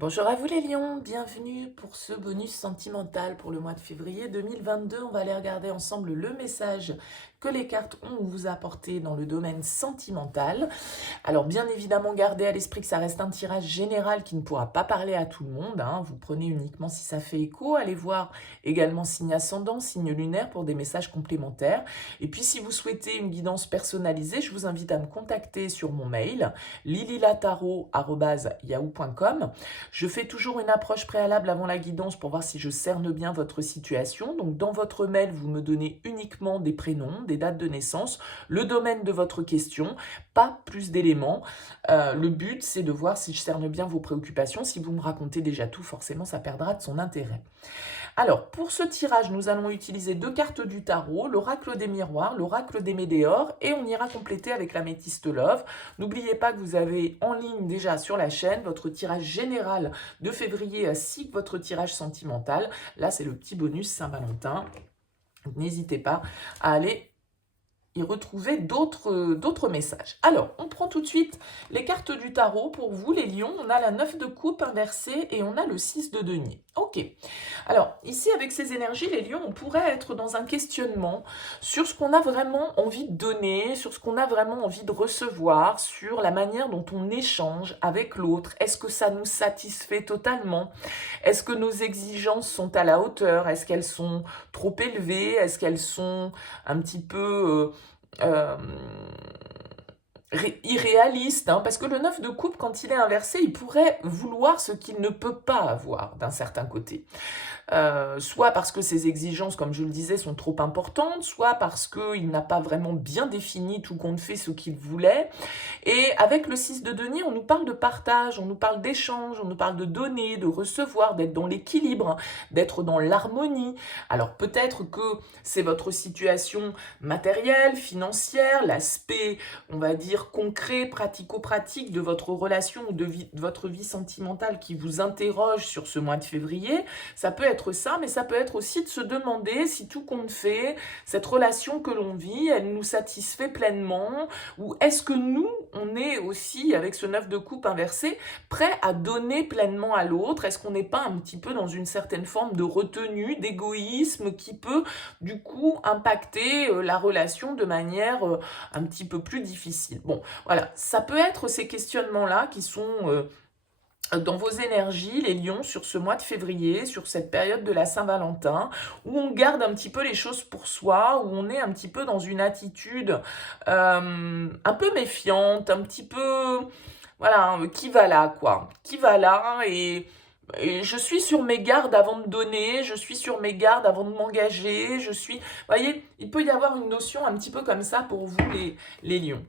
Bonjour à vous les lions, bienvenue pour ce bonus sentimental pour le mois de février 2022. On va aller regarder ensemble le message que les cartes ont vous apporté dans le domaine sentimental. Alors bien évidemment, gardez à l'esprit que ça reste un tirage général qui ne pourra pas parler à tout le monde, hein. Vous prenez uniquement si ça fait écho. Allez voir également signe ascendant, signe lunaire pour des messages complémentaires. Et puis si vous souhaitez une guidance personnalisée, je vous invite à me contacter sur mon mail lililataro@yahoo.com. Je fais toujours une approche préalable avant la guidance pour voir si je cerne bien votre situation. Donc dans votre mail, vous me donnez uniquement des prénoms, des dates de naissance, le domaine de votre question, pas plus d'éléments. Le but, c'est de voir si je cerne bien vos préoccupations. Si vous me racontez déjà tout, forcément, ça perdra de son intérêt. Alors, pour ce tirage, nous allons utiliser deux cartes du tarot, l'oracle des miroirs, l'oracle des météores, et on ira compléter avec l'améthyste love. N'oubliez pas que vous avez en ligne déjà sur la chaîne votre tirage général de février ainsi que votre tirage sentimental. Là, c'est le petit bonus Saint-Valentin. N'hésitez pas à aller y retrouver d'autres messages. Alors, on prend tout de suite les cartes du tarot. Pour vous, les lions, on a la 9 de coupe inversée et on a le 6 de denier. Ok. Alors, ici, avec ces énergies, les lions, on pourrait être dans un questionnement sur ce qu'on a vraiment envie de donner, sur ce qu'on a vraiment envie de recevoir, sur la manière dont on échange avec l'autre. Est-ce que ça nous satisfait totalement? Est-ce que nos exigences sont à la hauteur? Est-ce qu'elles sont trop élevées? Est-ce qu'elles sont un petit peu euh, irréaliste, hein, parce que le 9 de coupe, quand il est inversé, il pourrait vouloir ce qu'il ne peut pas avoir d'un certain côté. Soit parce que ses exigences, comme je le disais, sont trop importantes, soit parce qu'il n'a pas vraiment bien défini tout compte fait ce qu'il voulait. Et avec le 6 de denier, on nous parle de partage, on nous parle d'échange, on nous parle de donner, de recevoir, d'être dans l'équilibre, d'être dans l'harmonie. Alors peut-être que c'est votre situation matérielle, financière, l'aspect, on va dire, concret, pratico-pratique de votre relation ou de votre vie sentimentale qui vous interroge sur ce mois de février. Ça peut être ça, mais ça peut être aussi de se demander si tout compte fait, cette relation que l'on vit, elle nous satisfait pleinement, ou est-ce que nous, on est aussi, avec ce 9 de coupe inversé, prêt à donner pleinement à l'autre? Est-ce qu'on n'est pas un petit peu dans une certaine forme de retenue, d'égoïsme qui peut du coup impacter la relation de manière un petit peu plus difficile? Bon, voilà, ça peut être ces questionnements-là qui sont dans vos énergies, les lions, sur ce mois de février, sur cette période de la Saint-Valentin, où on garde un petit peu les choses pour soi, où on est un petit peu dans une attitude un peu méfiante, un petit peu, voilà, qui va là, quoi. Qui va là et je suis sur mes gardes avant de donner, je suis sur mes gardes avant de m'engager, je suis... Vous voyez, il peut y avoir une notion un petit peu comme ça pour vous, les lions.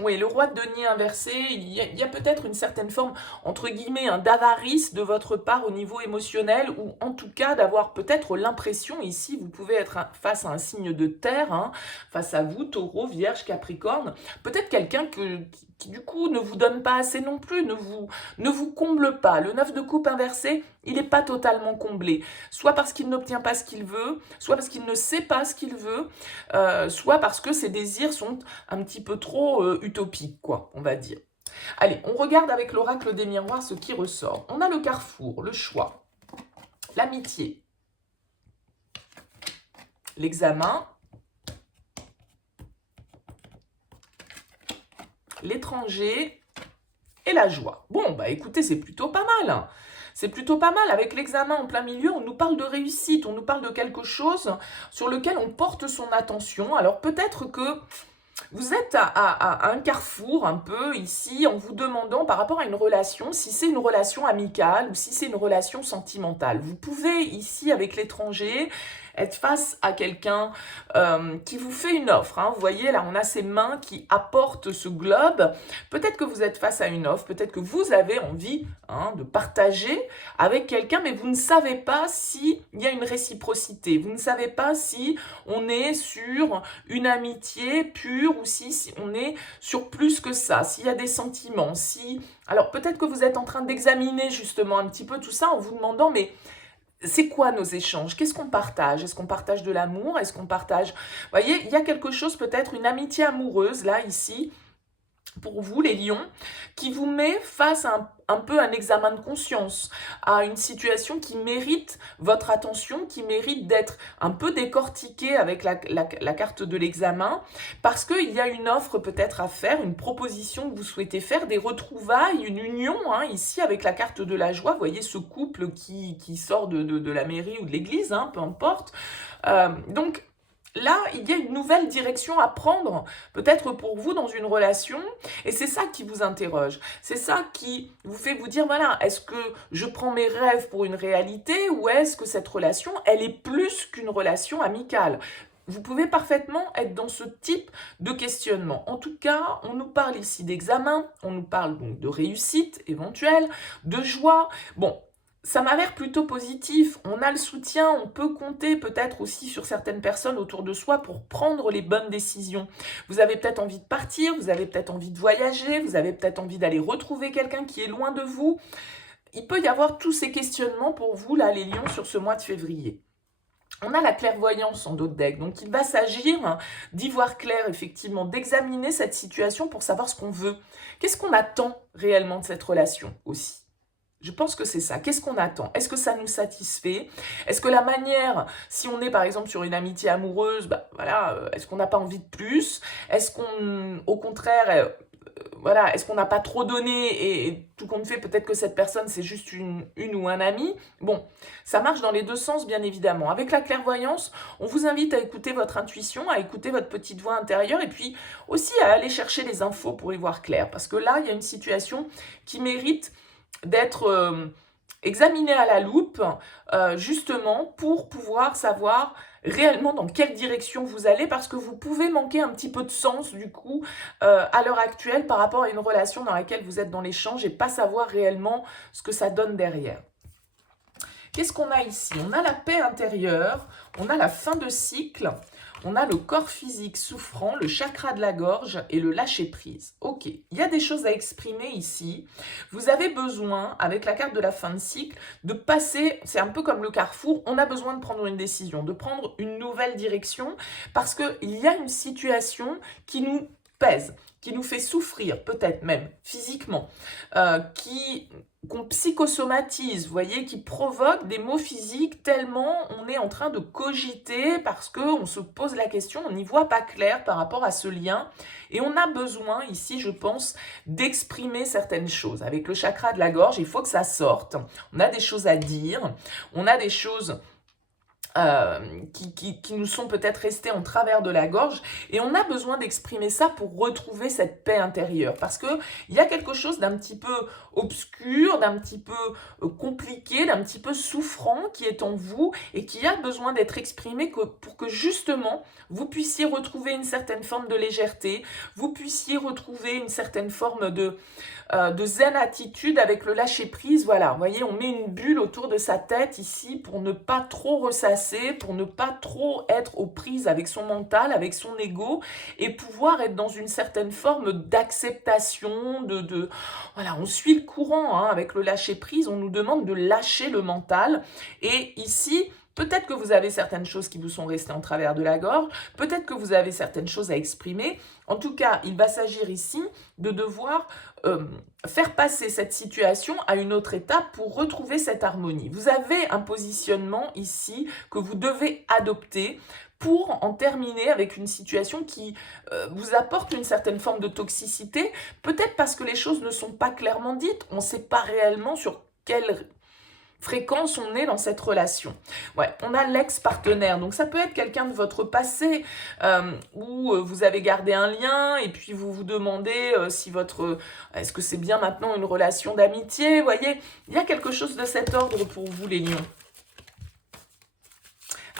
Oui, le roi de denier inversé, il y a peut-être une certaine forme, entre guillemets, d'avarice de votre part au niveau émotionnel, ou en tout cas d'avoir peut-être l'impression, ici, vous pouvez être face à un signe de terre, hein, face à vous, taureau, vierge, capricorne, peut-être quelqu'un qui, du coup ne vous donne pas assez non plus, ne vous comble pas. Le 9 de coupe inversé, il n'est pas totalement comblé, soit parce qu'il n'obtient pas ce qu'il veut, soit parce qu'il ne sait pas ce qu'il veut, soit parce que ses désirs sont un petit peu trop utopiques, quoi, on va dire. Allez, on regarde avec l'oracle des miroirs ce qui ressort. On a le carrefour, le choix, l'amitié, l'examen, l'étranger et la joie. Bon, bah écoutez, c'est plutôt pas mal, hein. C'est plutôt pas mal. Avec l'examen en plein milieu, on nous parle de réussite, on nous parle de quelque chose sur lequel on porte son attention. Alors peut-être que vous êtes à un carrefour un peu ici en vous demandant par rapport à une relation, si c'est une relation amicale ou si c'est une relation sentimentale. Vous pouvez ici avec l'étranger être face à quelqu'un qui vous fait une offre, hein. Vous voyez là on a ces mains qui apportent ce globe. Peut-être que vous êtes face à une offre, peut-être que vous avez envie, hein, de partager avec quelqu'un, mais vous ne savez pas s'il y a une réciprocité. Vous ne savez pas si on est sur une amitié pure ou si on est sur plus que ça, s'il y a des sentiments, si... Alors peut-être que vous êtes en train d'examiner justement un petit peu tout ça en vous demandant, mais c'est quoi nos échanges? Qu'est-ce qu'on partage? Est-ce qu'on partage de l'amour? Est-ce qu'on partage... Vous voyez, il y a quelque chose, peut-être une amitié amoureuse, là, ici, pour vous, les lions, qui vous met face à un peu un examen de conscience, à une situation qui mérite votre attention, qui mérite d'être un peu décortiquée avec la carte de l'examen, parce qu'il y a une offre peut-être à faire, une proposition que vous souhaitez faire, des retrouvailles, une union, hein, ici avec la carte de la joie, vous voyez ce couple qui sort de la mairie ou de l'église, hein, peu importe. Donc, là, il y a une nouvelle direction à prendre, peut-être pour vous dans une relation, et c'est ça qui vous interroge. C'est ça qui vous fait vous dire, voilà, est-ce que je prends mes rêves pour une réalité ou est-ce que cette relation, elle est plus qu'une relation amicale? Vous pouvez parfaitement être dans ce type de questionnement. En tout cas, on nous parle ici d'examen, on nous parle donc de réussite éventuelle, de joie. Bon, ça m'a l'air plutôt positif. On a le soutien, on peut compter peut-être aussi sur certaines personnes autour de soi pour prendre les bonnes décisions. Vous avez peut-être envie de partir, vous avez peut-être envie de voyager, vous avez peut-être envie d'aller retrouver quelqu'un qui est loin de vous. Il peut y avoir tous ces questionnements pour vous, là, les lions, sur ce mois de février. On a la clairvoyance en dos de deck, donc il va s'agir d'y voir clair, effectivement, d'examiner cette situation pour savoir ce qu'on veut. Qu'est-ce qu'on attend réellement de cette relation aussi? Je pense que c'est ça. Qu'est-ce qu'on attend? Est-ce que ça nous satisfait? Est-ce que la manière, si on est par exemple sur une amitié amoureuse, bah, voilà, est-ce qu'on n'a pas envie de plus? Est-ce qu'on, au contraire, voilà, est-ce qu'on n'a pas trop donné et tout compte fait, peut-être que cette personne, c'est juste une ou un ami? Bon, ça marche dans les deux sens, bien évidemment. Avec la clairvoyance, on vous invite à écouter votre intuition, à écouter votre petite voix intérieure et puis aussi à aller chercher les infos pour y voir clair. Parce que là, il y a une situation qui mérite d'être examiné à la loupe, justement pour pouvoir savoir réellement dans quelle direction vous allez, parce que vous pouvez manquer un petit peu de sens du coup à l'heure actuelle par rapport à une relation dans laquelle vous êtes dans l'échange et pas savoir réellement ce que ça donne derrière. Qu'est-ce qu'on a ici? On a la paix intérieure, on a la fin de cycle, on a le corps physique souffrant, le chakra de la gorge et le lâcher-prise. Ok, il y a des choses à exprimer ici. Vous avez besoin, avec la carte de la fin de cycle, de passer, c'est un peu comme le carrefour, on a besoin de prendre une décision, de prendre une nouvelle direction, parce qu'il y a une situation qui nous pèse, qui nous fait souffrir, peut-être même physiquement, qu'on psychosomatise, vous voyez, qui provoque des maux physiques tellement on est en train de cogiter parce qu'on se pose la question, on n'y voit pas clair par rapport à ce lien. Et on a besoin ici, je pense, d'exprimer certaines choses. Avec le chakra de la gorge, il faut que ça sorte. On a des choses à dire, on a des choses qui nous sont peut-être restés en travers de la gorge et on a besoin d'exprimer ça pour retrouver cette paix intérieure parce que il y a quelque chose d'un petit peu obscur, d'un petit peu compliqué, d'un petit peu souffrant qui est en vous et qui a besoin d'être exprimé pour que justement vous puissiez retrouver une certaine forme de légèreté, vous puissiez retrouver une certaine forme de zen attitude avec le lâcher prise. Voilà, vous voyez, on met une bulle autour de sa tête ici pour ne pas trop ressasser, pour ne pas trop être aux prises avec son mental, avec son ego et pouvoir être dans une certaine forme d'acceptation, voilà, on suit le courant hein, avec le lâcher prise, on nous demande de lâcher le mental et ici, peut-être que vous avez certaines choses qui vous sont restées en travers de la gorge, peut-être que vous avez certaines choses à exprimer. En tout cas, il va s'agir ici de devoir faire passer cette situation à une autre étape pour retrouver cette harmonie. Vous avez un positionnement ici que vous devez adopter pour en terminer avec une situation qui vous apporte une certaine forme de toxicité, peut-être parce que les choses ne sont pas clairement dites, on ne sait pas réellement sur quelle fréquence on est dans cette relation. Ouais, on a l'ex-partenaire, donc ça peut être quelqu'un de votre passé où vous avez gardé un lien et puis vous vous demandez si est-ce que c'est bien maintenant une relation d'amitié, vous voyez, il y a quelque chose de cet ordre pour vous les lions.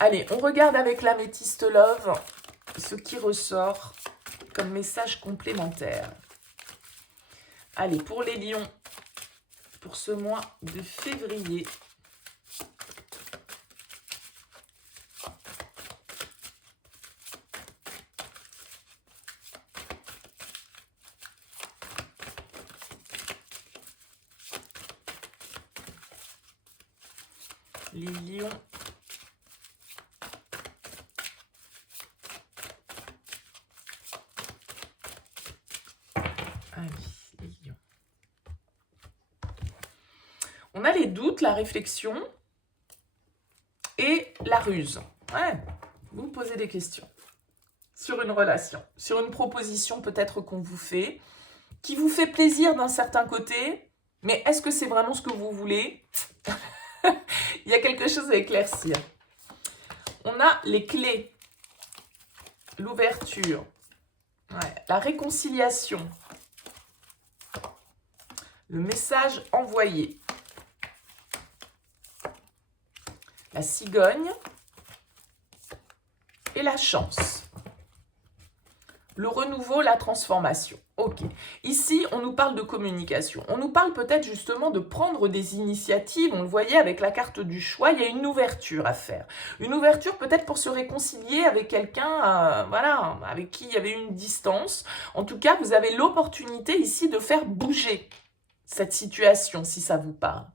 Allez, on regarde avec l'améthyste love ce qui ressort comme message complémentaire. Allez, pour les lions, pour ce mois de février. Les lions. On a les doutes, la réflexion et la ruse. Ouais, vous me posez des questions sur une relation, sur une proposition peut-être qu'on vous fait, qui vous fait plaisir d'un certain côté, mais est-ce que c'est vraiment ce que vous voulez? Il y a quelque chose à éclaircir. On a les clés, l'ouverture, ouais, la réconciliation, le message envoyé, la cigogne et la chance. Le renouveau, la transformation. Ok. Ici, on nous parle de communication. On nous parle peut-être justement de prendre des initiatives. On le voyait avec la carte du choix, il y a une ouverture à faire. Une ouverture peut-être pour se réconcilier avec quelqu'un, voilà, avec qui il y avait une distance. En tout cas, vous avez l'opportunité ici de faire bouger cette situation, si ça vous parle.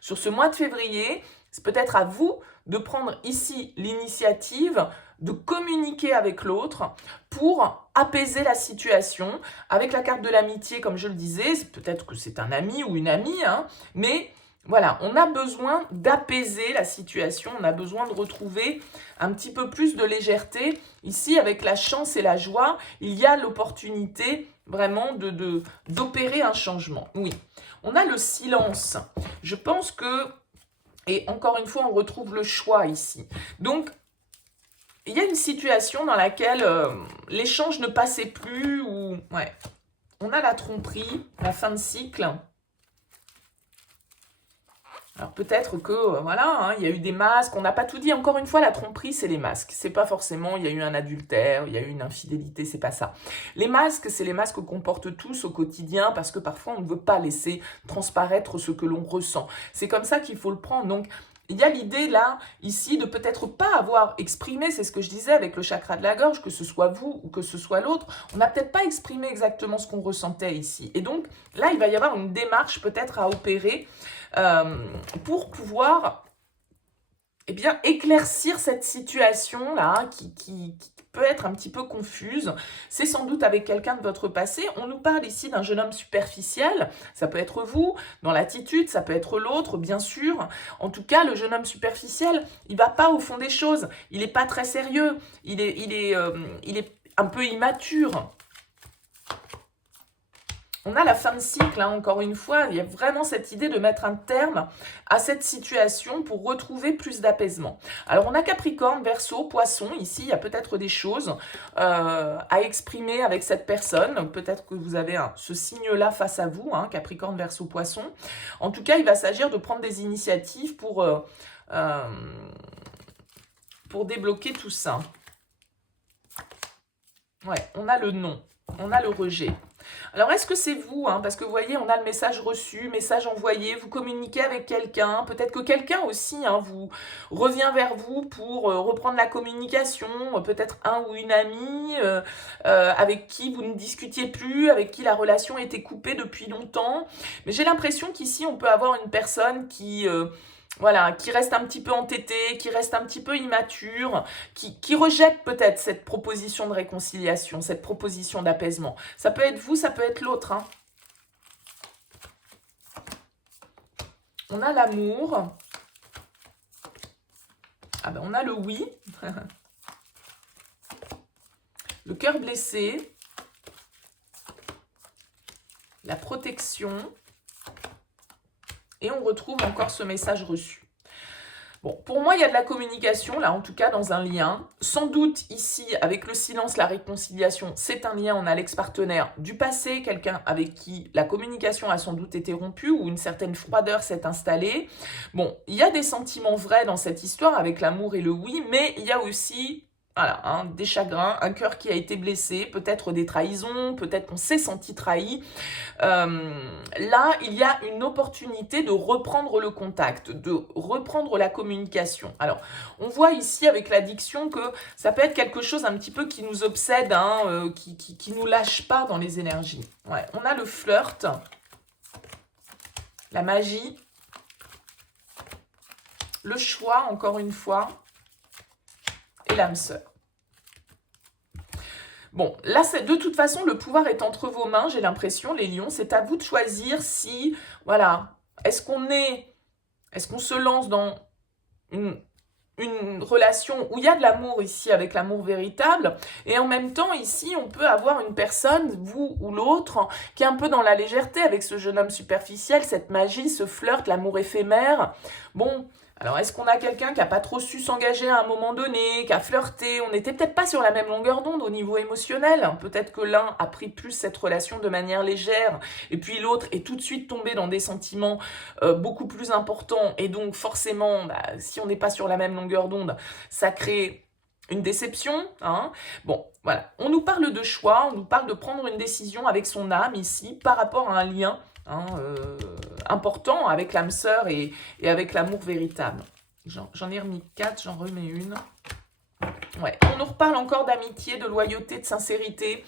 Sur ce mois de février, c'est peut-être à vous de prendre ici l'initiative de communiquer avec l'autre pour apaiser la situation. Avec la carte de l'amitié, comme je le disais, peut-être que c'est un ami ou une amie, hein, mais voilà, on a besoin d'apaiser la situation, on a besoin de retrouver un petit peu plus de légèreté. Ici, avec la chance et la joie, il y a l'opportunité vraiment d'opérer un changement. Oui, on a le silence. Je pense que, et encore une fois, on retrouve le choix ici. Donc, il y a une situation dans laquelle l'échange ne passait plus, ou ouais, on a la tromperie, la fin de cycle. Alors peut-être que, voilà, hein, il y a eu des masques, on n'a pas tout dit. Encore une fois, la tromperie, c'est les masques. C'est pas forcément, il y a eu un adultère, il y a eu une infidélité, c'est pas ça. Les masques, c'est les masques qu'on porte tous au quotidien parce que parfois, on ne veut pas laisser transparaître ce que l'on ressent. C'est comme ça qu'il faut le prendre. Donc, il y a l'idée là, ici, de peut-être pas avoir exprimé, c'est ce que je disais avec le chakra de la gorge, que ce soit vous ou que ce soit l'autre, on n'a peut-être pas exprimé exactement ce qu'on ressentait ici. Et donc, là, il va y avoir une démarche peut-être à opérer pour pouvoir eh bien, éclaircir cette situation-là qui peut être un petit peu confuse. C'est sans doute avec quelqu'un de votre passé. On nous parle ici d'un jeune homme superficiel. Ça peut être vous, dans l'attitude, ça peut être l'autre, bien sûr. En tout cas, le jeune homme superficiel, il ne va pas au fond des choses. Il n'est pas très sérieux. Il est un peu immature. On a la fin de cycle, hein, encore une fois, il y a vraiment cette idée de mettre un terme à cette situation pour retrouver plus d'apaisement. Alors, on a Capricorne, Verseau, Poisson. Ici, il y a peut-être des choses à exprimer avec cette personne. Peut-être que vous avez ce signe-là face à vous, hein, Capricorne, Verseau, Poisson. En tout cas, il va s'agir de prendre des initiatives pour débloquer tout ça. Ouais, on a le non, on a le rejet. Alors, est-ce que c'est vous, hein, parce que vous voyez, on a le message reçu, message envoyé, vous communiquez avec quelqu'un, peut-être que quelqu'un aussi hein, vous revient vers vous pour reprendre la communication, peut-être un ou une amie avec qui vous ne discutiez plus, avec qui la relation était coupée depuis longtemps. Mais j'ai l'impression qu'ici, on peut avoir une personne qui... voilà, qui reste un petit peu entêté, qui reste un petit peu immature, qui rejette peut-être cette proposition de réconciliation, cette proposition d'apaisement. Ça peut être vous, ça peut être l'autre. Hein. On a l'amour. Ah ben on a le oui. Le cœur blessé. La protection. Et on retrouve encore ce message reçu. Bon, pour moi, il y a de la communication, là, en tout cas, dans un lien. Sans doute, ici, avec le silence, la réconciliation, c'est un lien. On a l'ex-partenaire du passé, quelqu'un avec qui la communication a sans doute été rompue ou une certaine froideur s'est installée. Bon, il y a des sentiments vrais dans cette histoire avec l'amour et le oui, mais il y a aussi... Voilà, hein, des chagrins, un cœur qui a été blessé, peut-être des trahisons, peut-être qu'on s'est senti trahi. Là, il y a une opportunité de reprendre le contact, de reprendre la communication. Alors, on voit ici avec l'addiction que ça peut être quelque chose un petit peu qui nous obsède, hein, qui nous lâche pas dans les énergies. Ouais, on a le flirt, la magie, le choix, encore une fois, et l'âme sœur. Bon, là, de toute façon, le pouvoir est entre vos mains, j'ai l'impression, les lions. C'est à vous de choisir si, voilà, est-ce qu'on est Est-ce qu'on se lance dans une, une relation où il y a de l'amour ici, avec l'amour véritable, et en même temps, ici, on peut avoir une personne, vous ou l'autre, qui est un peu dans la légèreté avec ce jeune homme superficiel, cette magie, ce flirt, l'amour éphémère. Bon, alors est-ce qu'on a quelqu'un qui n'a pas trop su s'engager à un moment donné, qui a flirté, on n'était peut-être pas sur la même longueur d'onde au niveau émotionnel, peut-être que l'un a pris plus cette relation de manière légère, et puis l'autre est tout de suite tombé dans des sentiments beaucoup plus importants, et donc forcément, bah, si on n'est pas sur la même longueur d'onde, ça crée une déception, hein. Bon, voilà. On nous parle de choix, on nous parle de prendre une décision avec son âme ici, par rapport à un lien, hein, important avec l'âme sœur et avec l'amour véritable. J'en ai remis 4, j'en remets une. Ouais. On nous reparle encore d'amitié, de loyauté, de sincérité.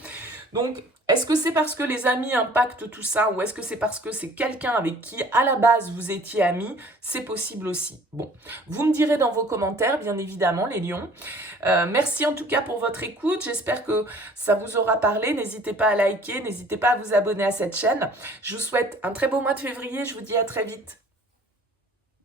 Donc, est-ce que c'est parce que les amis impactent tout ça, ou est-ce que c'est parce que c'est quelqu'un avec qui, à la base, vous étiez amis? C'est possible aussi. Bon, vous me direz dans vos commentaires, bien évidemment, les lions. Merci en tout cas pour votre écoute. J'espère que ça vous aura parlé. N'hésitez pas à liker, n'hésitez pas à vous abonner à cette chaîne. Je vous souhaite un très beau mois de février. Je vous dis à très vite.